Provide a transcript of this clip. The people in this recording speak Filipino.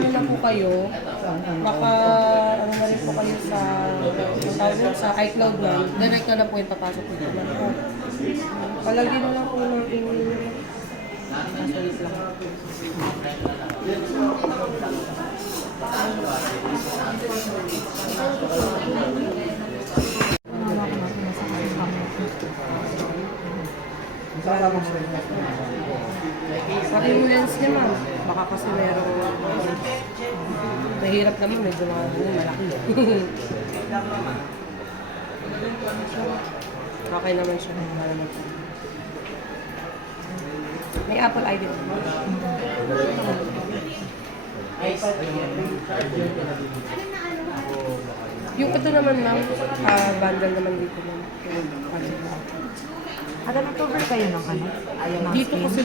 ano na po kayo, baka ano na rin po kayo sa sa iCloud na, direct na po yung papasok dito na po. Palagyan na lang po ng wait lang. Pati yung lens niya, ma'am. Baka kasi merong mahirap naman, medyo malaki. Okay naman siya. May Apple ID naman. Yung ito naman, ma'am, bundle naman dito, ma'am. Nag-cover kayo ng ano? Dito kasi